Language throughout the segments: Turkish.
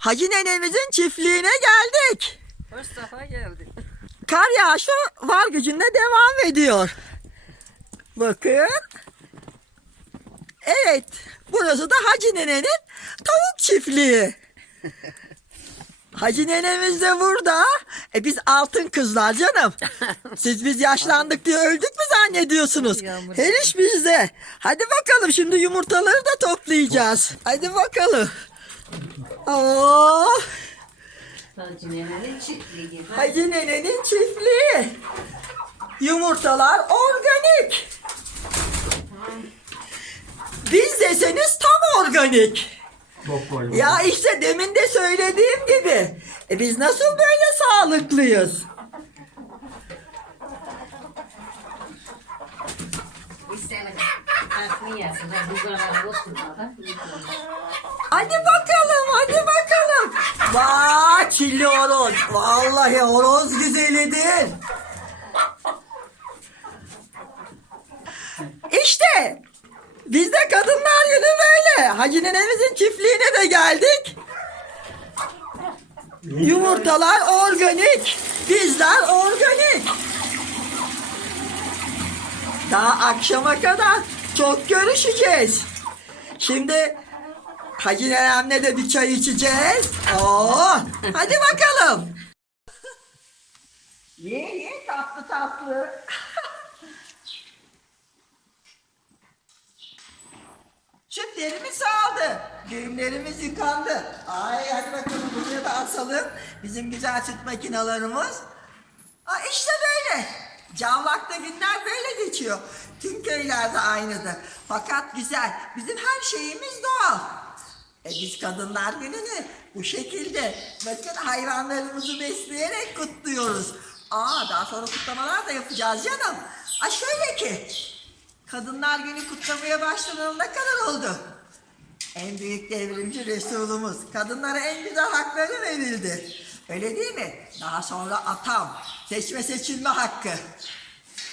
Hacı nenemizin çiftliğine geldik. Mustafa geldi. Kar yağışı var gücünde devam ediyor. Bakın. Evet. Burası da Hacı nenenin tavuk çiftliği. Hacı nenemiz de burada. E biz altın kızlar canım. Siz biz yaşlandık diye öldük mü zannediyorsunuz? Her iş bizde. Hadi bakalım şimdi yumurtaları da toplayacağız. Hadi bakalım. Oo, Hacinenin çiftliği. Hacı nenenin çiftliği. Yumurtalar organik. Biz deseniz tam organik. Ya işte demin de söylediğim gibi. E biz nasıl böyle sağlıklıyız? Hadi bakalım, hadi bakalım. Vay çilli horoz. Vallahi horoz güzelidir. İşte biz de kadınlar günü böyle. Hacı nenemizin çiftliğine de geldik. Yumurtalar organik. Bizler organik. Daha akşama kadar çok görüşeceğiz. Şimdi Hacı nenemle de bir çay içeceğiz. Oo, hadi bakalım. Ye ye tatlı tatlı. Sütlerimiz sağdı. Düğümlerimiz yıkandı. Ay hadi bakalım buraya da asalım. Bizim güzel süt makinalarımız. Aa, işte böyle. Cavlak'ta günler böyle geçiyor. Tüm köylerde aynıdır. Fakat güzel. Bizim her şeyimiz doğal. E biz kadınlar gününü bu şekilde bakın hayvanlarımızı besleyerek kutluyoruz. Aa daha sonra kutlamalar da yapacağız canım. Aa şöyle ki Kadınlar günü kutlamaya başlanalı ne kadar oldu? En büyük devrimci Resulümüz. Kadınlara en güzel hakları verildi. Öyle değil mi? Daha sonra atam. Seçme seçilme hakkı.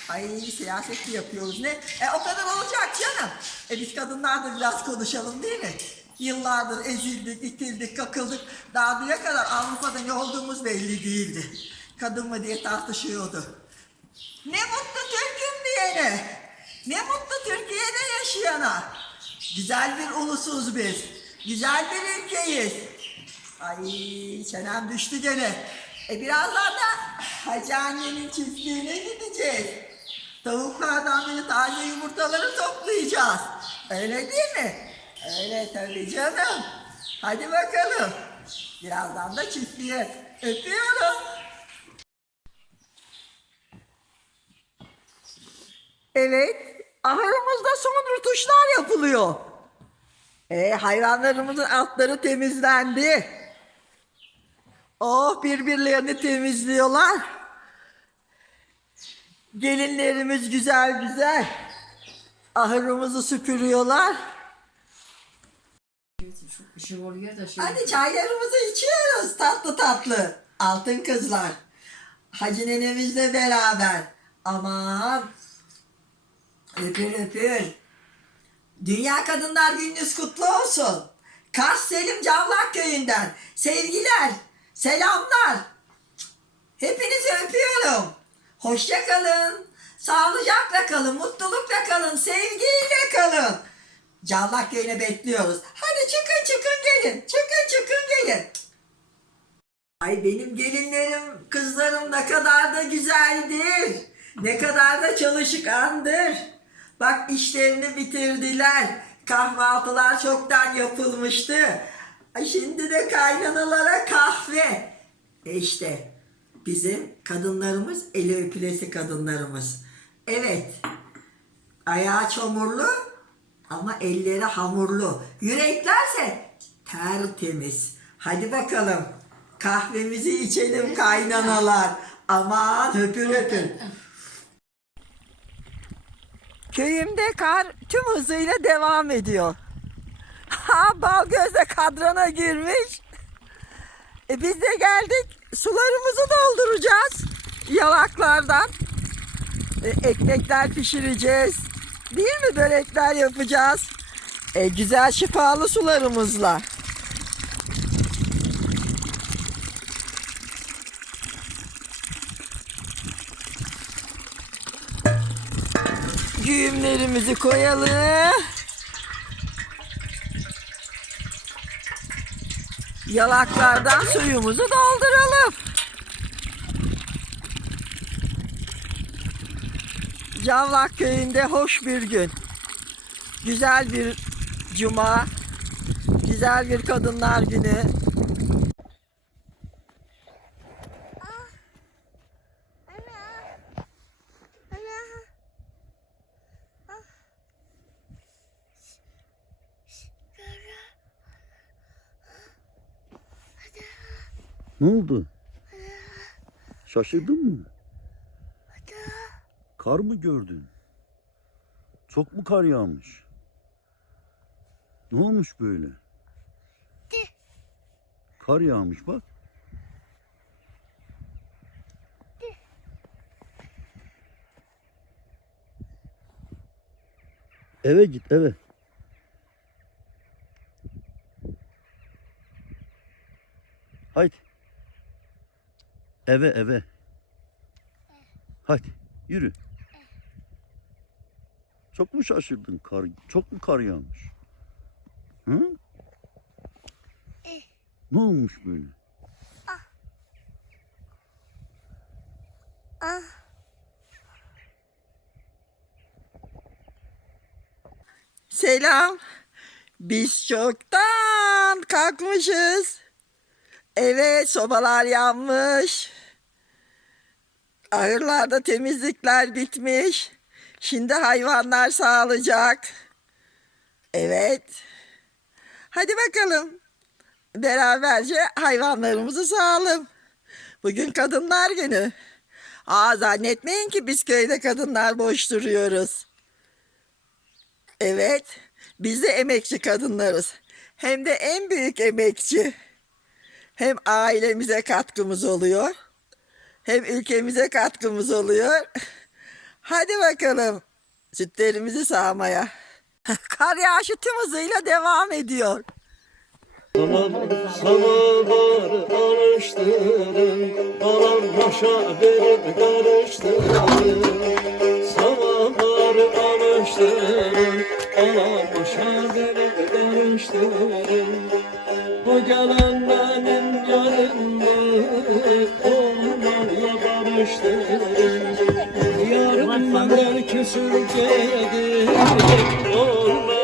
Ay siyaset yapıyoruz ne? E o kadar olacak canım. E biz kadınlar da biraz konuşalım değil mi? Yıllardır ezildik, itildik, kakıldık. Daha düne kadar Avrupa'da ne olduğumuz belli değildi. Kadın mı diye tartışıyordu. Ne mutlu Türk'üm diyene. Ne mutlu Türkiye'de yaşayana. Güzel bir ulusuz biz. Güzel bir ülkeyiz. Ay çenem düştü gene. E birazdan da Hacı annenin çiftliğine gideceğiz. Tavuklardan biri taze yumurtaları toplayacağız. Öyle değil mi? Öyle tabii canım. Hadi bakalım. Birazdan da çiftliğe. Öpüyorum. Evet. Ahırımızda son rutuşlar yapılıyor. E, hayvanlarımızın altları temizlendi. Oh birbirlerini temizliyorlar. Gelinlerimiz güzel güzel. Ahırımızı süpürüyorlar. Şey. Hadi çaylarımızı içiyoruz tatlı tatlı. Altın kızlar. Hacı nenemizle beraber. Aman. Öpür öpür. Dünya Kadınlar Gününüz kutlu olsun. Kars Selim Cavlak Köyü'nden sevgiler, selamlar. Hepinizi öpüyorum. Hoşça kalın. Sağlıcakla kalın, mutlulukla kalın, sevgiyle kalın. Cavlak Köyü'ne bekliyoruz. Hadi çıkın çıkın gelin. Çıkın çıkın gelin. Ay benim gelinlerim, kızlarım ne kadar da güzeldir. Ne kadar da çalışkandır. Bak işlerini bitirdiler. Kahvaltılar çoktan yapılmıştı. Şimdi de kaynanalara kahve. E işte bizim kadınlarımız eli öpülesi kadınlarımız. Evet. Ayağı çamurlu ama elleri hamurlu. Yüreklerse tertemiz. Hadi bakalım. Kahvemizi içelim kaynanalar. Aman öpür öpür. Köyümde kar tüm hızıyla devam ediyor. Aa bal gözle kadrana girmiş. E biz de geldik. Sularımızı dolduracağız. Yalaklardan. E, ekmekler pişireceğiz. Değil mi? Börekler yapacağız. E, güzel şifalı sularımızla. Güğümlerimizi koyalım. Yalaklardan suyumuzu dolduralım. Cavlak köyünde hoş bir gün. Güzel bir cuma. Güzel bir kadınlar günü. Ne oldu? Şaşırdın mı? Kar mı gördün? Çok mu kar yağmış? Ne olmuş böyle? Kar yağmış bak. Eve git eve. Haydi. Eve eve. Hadi yürü. Çok mu şaşırdın kar? Çok mu kar yağmış? Hı? Ne olmuş böyle? Selam. Biz çoktan kalkmışız. Evet sobalar yanmış. Ahırlarda temizlikler bitmiş. Şimdi hayvanlar sağlayacak. Evet. Hadi bakalım. Beraberce hayvanlarımızı sağalım. Bugün kadınlar günü. Aa zannetmeyin ki biz köyde kadınlar boş duruyoruz. Evet, biz de emekçi kadınlarız. Hem de en büyük emekçi. Hem ailemize katkımız oluyor, hem ülkemize katkımız oluyor. Hadi bakalım sütlerimizi sağmaya. Kar yağışı tüm hızıyla devam ediyor. Tamam samanları alıştırın Alan boşa verip karıştırın Samanları alıştırın Alan boşa verip karıştırın Bu gelen Benden küsür Onlarla